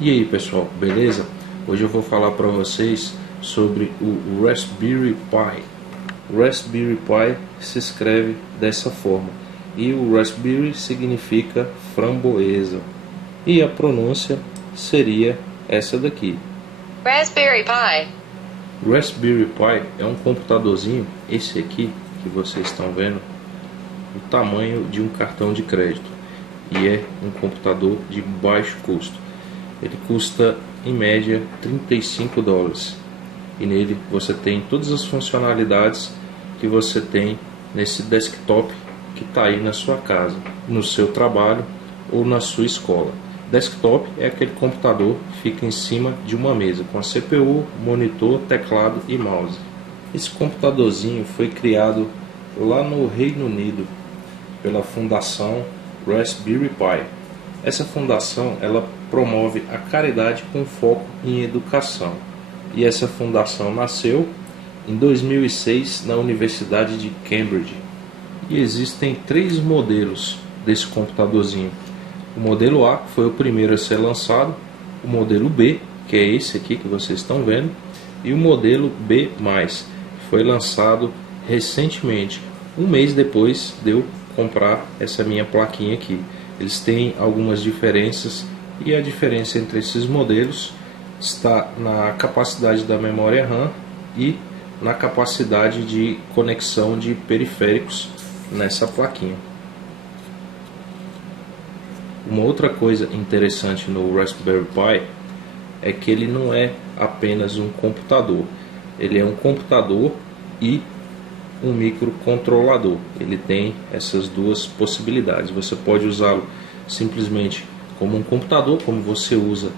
E aí pessoal, beleza? Hoje eu vou falar para vocês sobre o Raspberry Pi. O Raspberry Pi se escreve dessa forma e o Raspberry significa framboesa e a pronúncia seria essa daqui. Raspberry Pi. Raspberry Pi é um computadorzinho, esse aqui que vocês estão vendo, o tamanho de um cartão de crédito, e é um computador de baixo custo. Ele custa em média $35 e nele você tem todas as funcionalidades que você tem nesse desktop que está aí na sua casa, no seu trabalho ou na sua escola. Desktop é aquele computador que fica em cima de uma mesa com a CPU, monitor, teclado e mouse. Esse computadorzinho foi criado lá no Reino Unido pela Fundação Raspberry Pi. Essa fundação ela promove a caridade com foco em educação. E essa fundação nasceu em 2006 na Universidade de Cambridge. E existem 3 modelos desse computadorzinho. O modelo A foi o primeiro a ser lançado, o modelo B, que é esse aqui que vocês estão vendo, e o modelo B+, que foi lançado recentemente, um mês depois de eu comprar essa minha plaquinha aqui. Eles têm algumas diferenças e a diferença entre esses modelos está na capacidade da memória RAM e na capacidade de conexão de periféricos nessa plaquinha. Uma outra coisa interessante no Raspberry Pi é que ele não é apenas um computador, ele é um computador e um microcontrolador. Ele tem essas duas possibilidades. Você pode usá-lo simplesmente como um computador, como você usa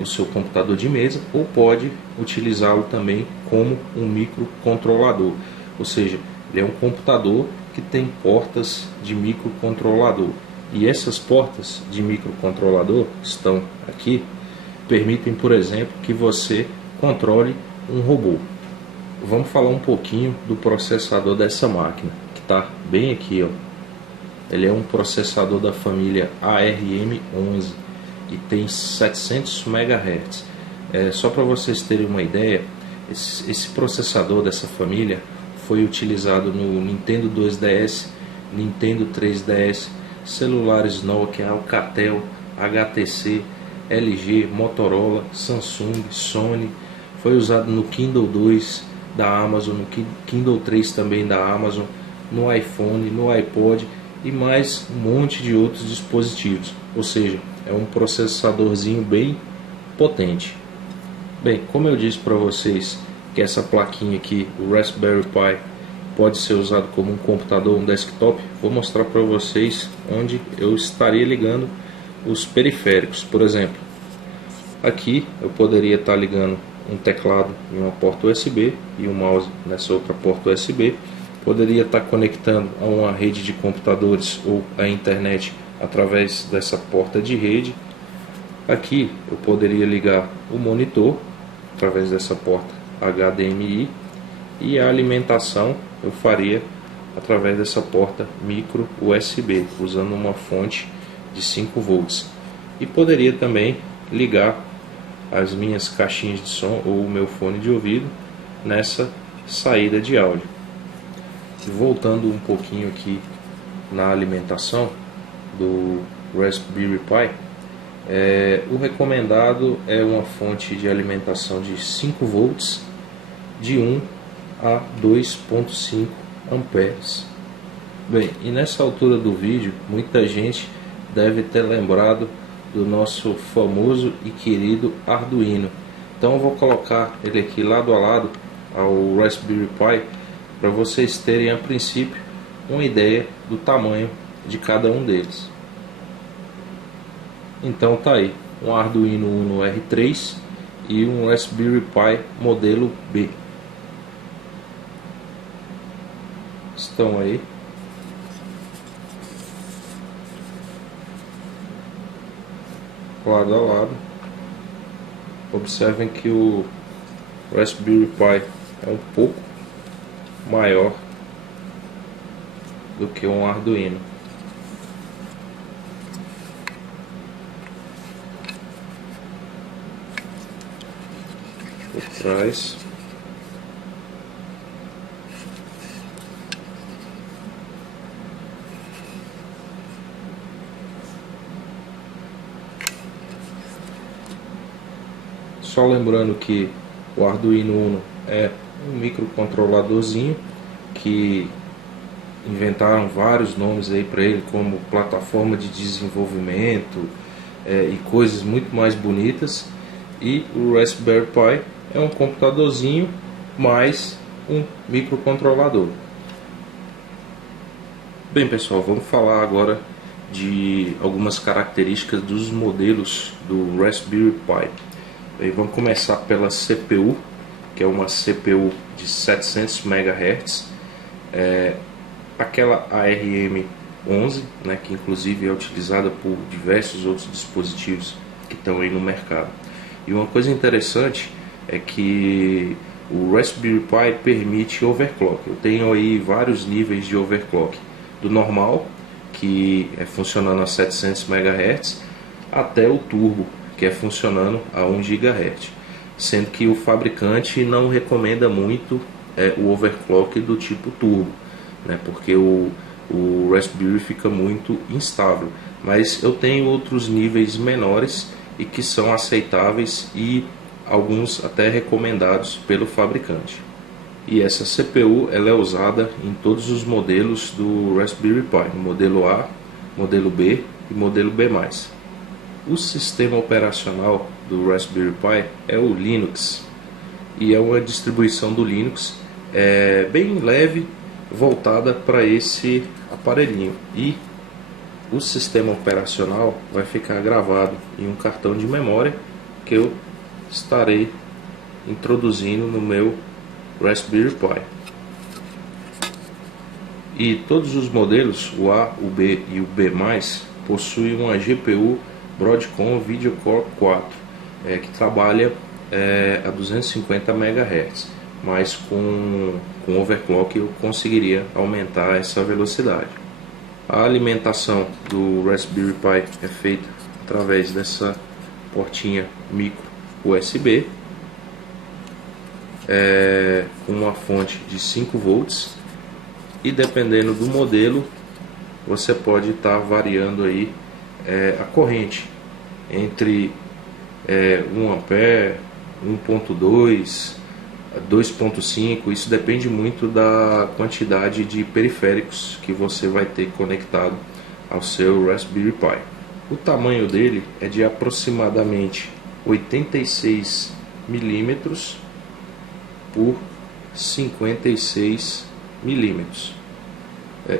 o seu computador de mesa, ou pode utilizá-lo também como um microcontrolador. Ou seja, ele é um computador que tem portas de microcontrolador. E essas portas de microcontrolador estão aqui, permitem, por exemplo, que você controle um robô. Vamos falar um pouquinho do processador dessa máquina, que está bem aqui, ó. Ele é um processador da família ARM11 e tem 700 MHz. Só para vocês terem uma ideia, esse processador dessa família foi utilizado no Nintendo 2DS, Nintendo 3DS, celulares Nokia, Alcatel, HTC, LG, Motorola, Samsung, Sony. Foi usado no Kindle 2 da Amazon, no Kindle 3 também da Amazon, no iPhone, no iPod e mais um monte de outros dispositivos. Ou seja, é um processadorzinho bem potente. Bem, como eu disse para vocês que essa plaquinha aqui, o Raspberry Pi, pode ser usado como um computador, um desktop, vou mostrar para vocês onde eu estaria ligando os periféricos. Por exemplo, aqui eu poderia estar ligando um teclado em uma porta USB e um mouse nessa outra porta USB. Poderia estar conectando a uma rede de computadores ou a internet através dessa porta de rede. Aqui eu poderia ligar o monitor através dessa porta HDMI e a alimentação eu faria através dessa porta micro USB, usando uma fonte de 5 volts. E poderia também ligar as minhas caixinhas de som ou o meu fone de ouvido nessa saída de áudio. Voltando um pouquinho aqui na alimentação do Raspberry Pi, o recomendado é uma fonte de alimentação de 5 volts de 1 a 2,5 amperes. Bem, e nessa altura do vídeo muita gente deve ter lembrado do nosso famoso e querido Arduino. Então eu vou colocar ele aqui lado a lado ao Raspberry Pi para vocês terem a princípio uma ideia do tamanho de cada um deles. Então tá aí, um Arduino Uno R3 e um Raspberry Pi modelo B. Estão aí. Lado a lado. Observem que o Raspberry Pi é um pouco maior do que um Arduino. por trás. Só lembrando que o Arduino Uno é um microcontroladorzinho que inventaram vários nomes aí para ele, como plataforma de desenvolvimento e coisas muito mais bonitas. E o Raspberry Pi é um computadorzinho mais um microcontrolador. Bem, pessoal, vamos falar agora de algumas características dos modelos do Raspberry Pi. Aí vamos começar pela CPU, que é uma CPU de 700 MHz, aquela ARM11, né, que inclusive é utilizada por diversos outros dispositivos que estão aí no mercado. E uma coisa interessante é que o Raspberry Pi permite overclock. Eu tenho aí vários níveis de overclock, do normal, que é funcionando a 700 MHz, até o turbo, que é funcionando a 1 GHz, sendo que o fabricante não recomenda muito o overclock do tipo turbo, né, porque o Raspberry fica muito instável. Mas eu tenho outros níveis menores e que são aceitáveis e alguns até recomendados pelo fabricante. E essa CPU ela é usada em todos os modelos do Raspberry Pi, no modelo A, modelo B e modelo B+. O sistema operacional do Raspberry Pi é o Linux, e é uma distribuição do Linux bem leve, voltada para esse aparelhinho. E o sistema operacional vai ficar gravado em um cartão de memória que eu estarei introduzindo no meu Raspberry Pi. E todos os modelos, o A, o B e o B+, possuem uma GPU Broadcom VideoCore 4, que trabalha a 250 MHz, mas com overclock eu conseguiria aumentar essa velocidade. A alimentação do Raspberry Pi é feita através dessa portinha micro USB, com uma fonte de 5 volts, e dependendo do modelo você pode estar variando aí a corrente entre 1 ampere, 1.2, 2.5, isso depende muito da quantidade de periféricos que você vai ter conectado ao seu Raspberry Pi. O tamanho dele é de aproximadamente 86 milímetros por 56 milímetros.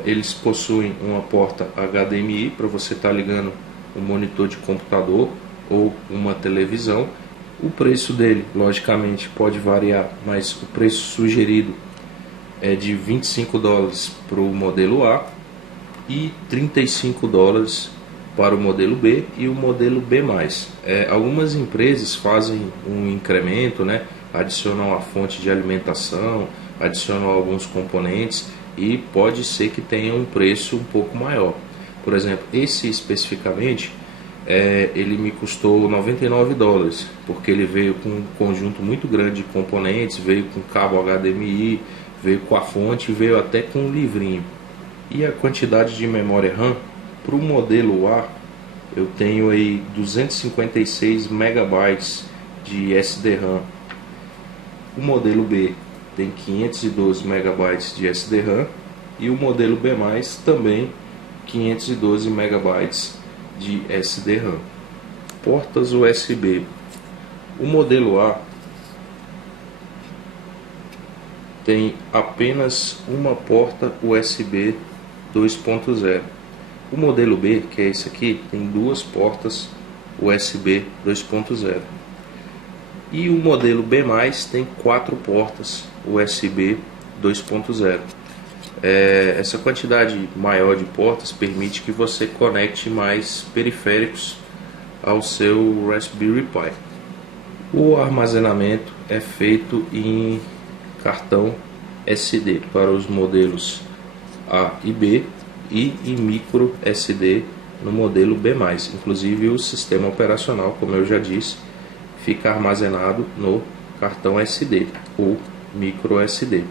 Eles possuem uma porta HDMI para você estar ligando um monitor de computador ou uma televisão. O preço dele, logicamente, pode variar, mas o preço sugerido é de $25 para o modelo A e $35 para o modelo B e o modelo B+. Algumas empresas fazem um incremento, né? Adicionam a fonte de alimentação, adicionam alguns componentes e pode ser que tenha um preço um pouco maior. Por exemplo, esse especificamente, ele me custou $99, porque ele veio com um conjunto muito grande de componentes, veio com cabo HDMI, veio com a fonte, veio até com um livrinho. E a quantidade de memória RAM, para o modelo A, eu tenho aí 256 MB de SD-RAM. O modelo B tem 512 MB de SD-RAM e o modelo B+, também 512 MB de SD-RAM. Portas USB. O modelo A tem apenas uma porta USB 2.0. O modelo B, que é esse aqui, tem duas portas USB 2.0. E o modelo B+, tem 4 portas USB 2.0. Essa quantidade maior de portas permite que você conecte mais periféricos ao seu Raspberry Pi. O armazenamento é feito em cartão SD para os modelos A e B e em micro SD no modelo B+. Inclusive o sistema operacional, como eu já disse, fica armazenado no cartão SD ou micro SD.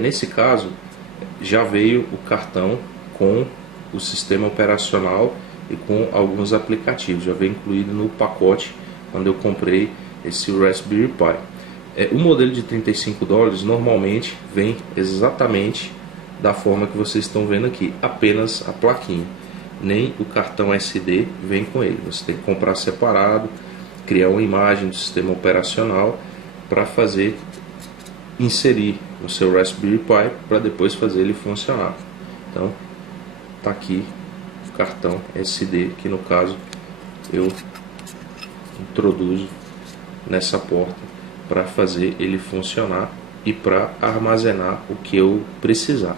Nesse caso, já veio o cartão com o sistema operacional e com alguns aplicativos, já veio incluído no pacote quando eu comprei esse Raspberry Pi. O modelo de $35 normalmente vem exatamente da forma que vocês estão vendo aqui, apenas a plaquinha, nem o cartão SD vem com ele. Você tem que comprar separado, criar uma imagem do sistema operacional para inserir no seu Raspberry Pi para depois fazer ele funcionar. Então tá aqui o cartão SD, que no caso eu introduzo nessa porta para fazer ele funcionar e para armazenar o que eu precisar.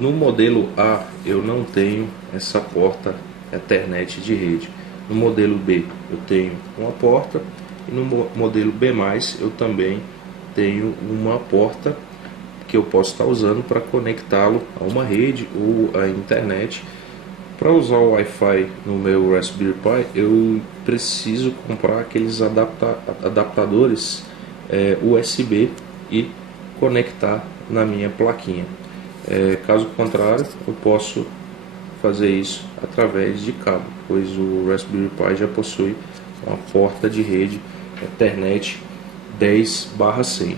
No modelo A eu não tenho essa porta Ethernet de rede. No modelo B eu tenho uma porta, e no modelo B+, eu também tenho uma porta que eu posso estar usando para conectá-lo a uma rede ou à internet. Para usar o Wi-Fi no meu Raspberry Pi, eu preciso comprar aqueles adaptadores USB e conectar na minha plaquinha. Caso contrário, eu posso fazer isso através de cabo, pois o Raspberry Pi já possui uma porta de rede Ethernet 10/100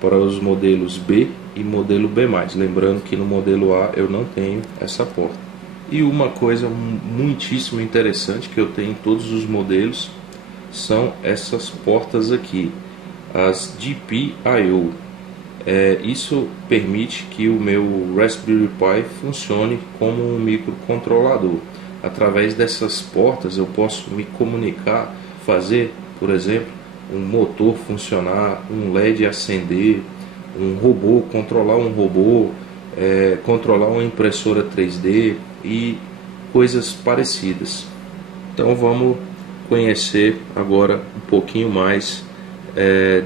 para os modelos B e modelo B+. Lembrando que no modelo A eu não tenho essa porta. E uma coisa muitíssimo interessante que eu tenho em todos os modelos são essas portas aqui, as GPIO. Isso permite que o meu Raspberry Pi funcione como um microcontrolador. Através dessas portas eu posso me comunicar, fazer, por exemplo, um motor funcionar, um LED acender, um robô, controlar um robô, controlar uma impressora 3D e coisas parecidas. Então vamos conhecer agora um pouquinho mais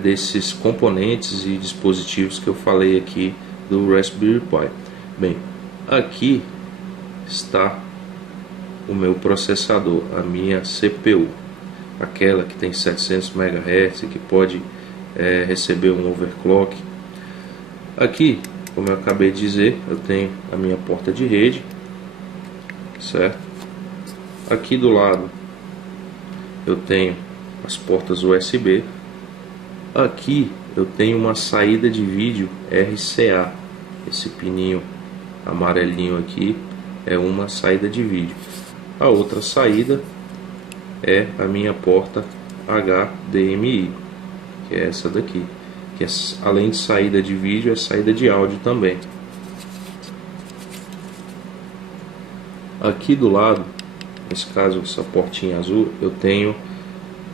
desses componentes e dispositivos que eu falei aqui do Raspberry Pi. Bem, aqui está o meu processador, a minha CPU, aquela que tem 700 MHz, que pode receber um overclock. Aqui, como eu acabei de dizer, eu tenho a minha porta de rede, certo? Aqui do lado eu tenho as portas USB. Aqui eu tenho uma saída de vídeo RCA. Esse pininho amarelinho aqui é uma saída de vídeo. A outra saída é a minha porta HDMI, que é essa daqui, que além de saída de vídeo é saída de áudio também. Aqui do lado, nesse caso essa portinha azul, eu tenho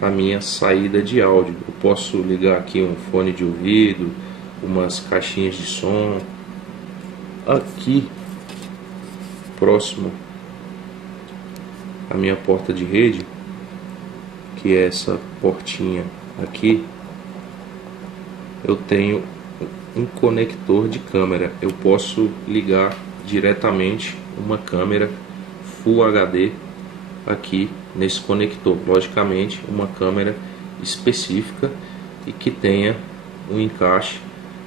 a minha saída de áudio. Eu posso ligar aqui um fone de ouvido, umas caixinhas de som. Aqui próximo a minha porta de rede, que é essa portinha aqui, eu tenho um conector de câmera. Eu posso ligar diretamente uma câmera Full HD aqui nesse conector, logicamente uma câmera específica e que tenha um encaixe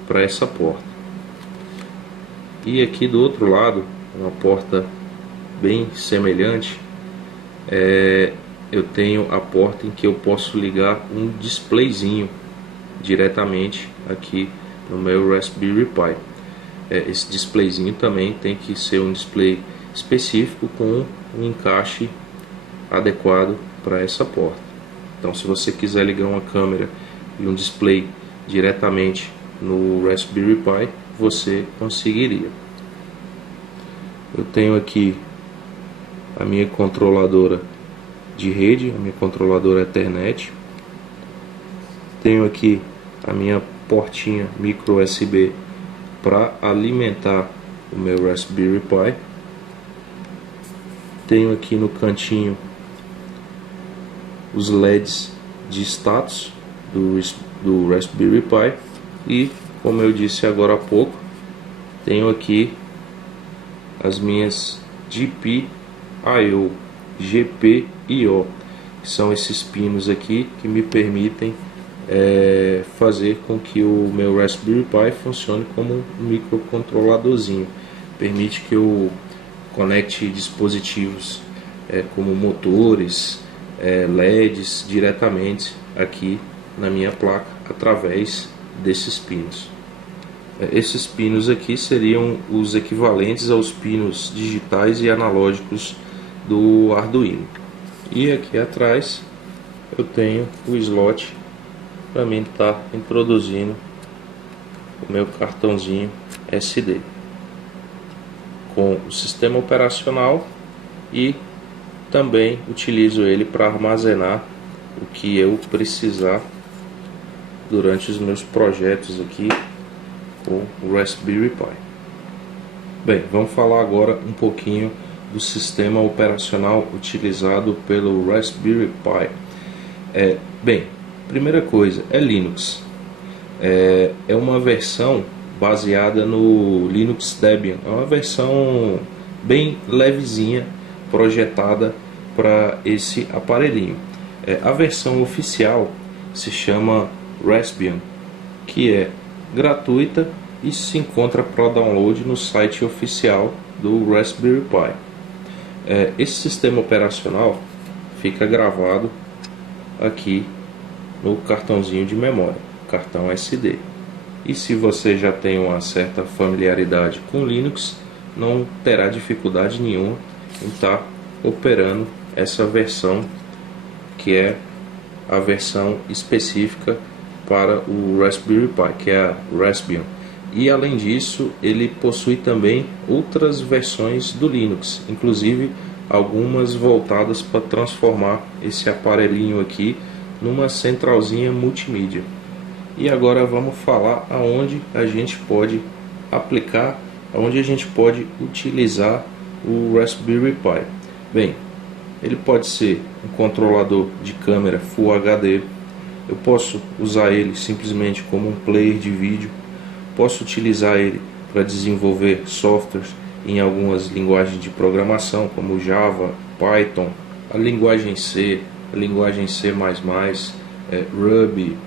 para essa porta. E aqui do outro lado, uma porta bem semelhante, eu tenho a porta em que eu posso ligar um displayzinho diretamente aqui no meu Raspberry Pi. Esse displayzinho também tem que ser um display específico com um encaixe adequado para essa porta. Então, se você quiser ligar uma câmera e um display diretamente no Raspberry Pi, você conseguiria. Eu tenho aqui a minha controladora de rede, a minha controladora Ethernet. Tenho aqui a minha portinha micro USB para alimentar o meu Raspberry Pi. Tenho aqui no cantinho os LEDs de status do Raspberry Pi e, como eu disse agora há pouco, tenho aqui as minhas GPIO, que são esses pinos aqui que me permitem fazer com que o meu Raspberry Pi funcione como um microcontroladorzinho. Permite que eu conecte dispositivos como motores, LEDs diretamente aqui na minha placa através desses pinos. Esses pinos aqui seriam os equivalentes aos pinos digitais e analógicos do Arduino. E aqui atrás eu tenho o slot para mim estar introduzindo o meu cartãozinho SD com o sistema operacional, e também utilizo ele para armazenar o que eu precisar durante os meus projetos aqui com o Raspberry Pi. Bem, vamos falar agora um pouquinho do sistema operacional utilizado pelo Raspberry Pi. Bem, primeira coisa, é Linux. É uma versão baseada no Linux Debian. É uma versão bem levezinha, projetada para esse aparelhinho. A versão oficial se chama Raspbian, que é gratuita e se encontra para download no site oficial do Raspberry Pi. Esse sistema operacional fica gravado aqui no cartãozinho de memória, cartão SD. E se você já tem uma certa familiaridade com Linux, não terá dificuldade nenhuma em estar operando essa versão, que é a versão específica para o Raspberry Pi, que é a Raspbian. E além disso, ele possui também outras versões do Linux, inclusive algumas voltadas para transformar esse aparelhinho aqui numa centralzinha multimídia. E agora vamos falar aonde a gente pode aplicar, aonde a gente pode utilizar o Raspberry Pi. Bem, ele pode ser um controlador de câmera Full HD. Eu posso usar ele simplesmente como um player de vídeo. Posso utilizar ele para desenvolver softwares em algumas linguagens de programação, como Java, Python, a linguagem C, a linguagem C++, Ruby,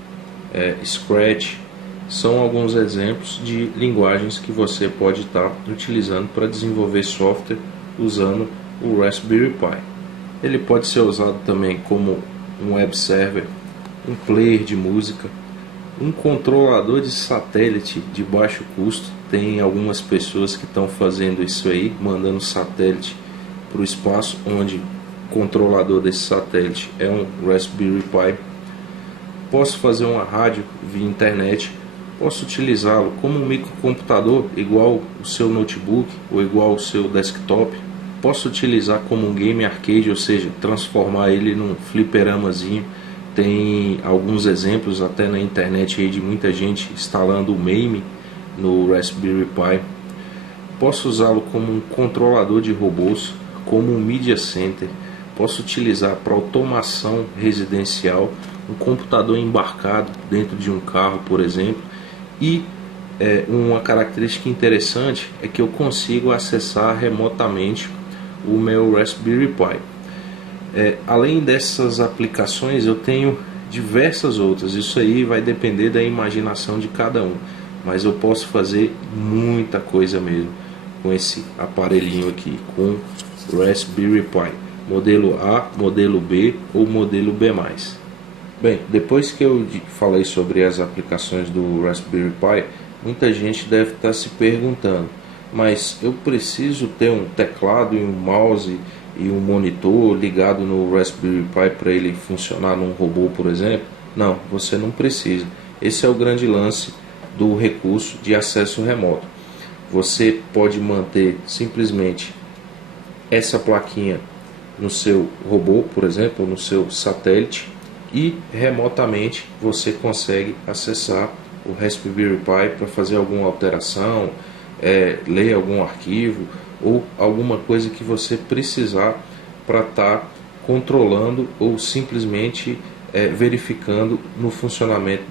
Scratch. São alguns exemplos de linguagens que você pode estar utilizando para desenvolver software usando o Raspberry Pi. Ele pode ser usado também como um web server, um player de música, um controlador de satélite de baixo custo. Tem algumas pessoas que estão fazendo isso aí, mandando satélite para o espaço, onde o controlador desse satélite é um Raspberry Pi. Posso fazer uma rádio via internet. Posso utilizá-lo como um microcomputador, igual o seu notebook ou igual o seu desktop. Posso utilizar como um game arcade, ou seja, transformar ele num fliperamazinho. Tem alguns exemplos até na internet aí de muita gente instalando o MAME no Raspberry Pi. Posso usá-lo como um controlador de robôs, como um media center. Posso utilizar para automação residencial, um computador embarcado dentro de um carro, por exemplo. E uma característica interessante é que eu consigo acessar remotamente o meu Raspberry Pi. Além dessas aplicações, eu tenho diversas outras. Isso aí vai depender da imaginação de cada um, mas eu posso fazer muita coisa mesmo com esse aparelhinho aqui, com Raspberry Pi modelo A, modelo B ou modelo B+. Bem, depois que eu falei sobre as aplicações do Raspberry Pi, muita gente deve estar se perguntando: mas eu preciso ter um teclado e um mouse e um monitor ligado no Raspberry Pi para ele funcionar num robô, por exemplo? Não, você não precisa. Esse é o grande lance do recurso de acesso remoto. Você pode manter simplesmente essa plaquinha no seu robô, por exemplo, ou no seu satélite, e remotamente você consegue acessar o Raspberry Pi para fazer alguma alteração, ler algum arquivo ou alguma coisa que você precisar para estar controlando ou simplesmente verificando no funcionamento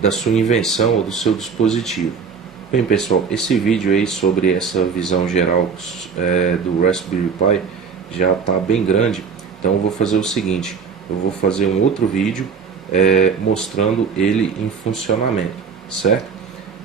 da sua invenção ou do seu dispositivo. Bem, pessoal, esse vídeo aí sobre essa visão geral do Raspberry Pi já está bem grande, então eu vou fazer o seguinte: eu vou fazer um outro vídeo mostrando ele em funcionamento, certo?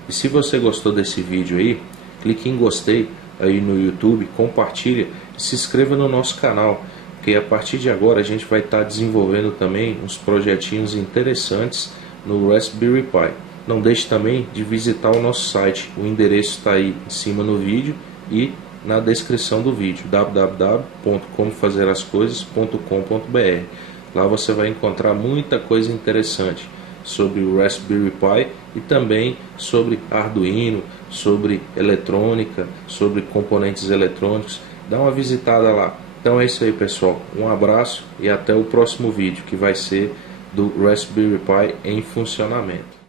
E se você gostou desse vídeo aí, clique em gostei aí no YouTube, compartilha e se inscreva no nosso canal, porque a partir de agora a gente vai estar desenvolvendo também uns projetinhos interessantes no Raspberry Pi. Não deixe também de visitar o nosso site, o endereço está aí em cima no vídeo e na descrição do vídeo, www.comofazerascoisas.com.br. Lá você vai encontrar muita coisa interessante sobre o Raspberry Pi e também sobre Arduino, sobre eletrônica, sobre componentes eletrônicos. Dá uma visitada lá. Então é isso aí, pessoal. Um abraço e até o próximo vídeo, que vai ser do Raspberry Pi em funcionamento.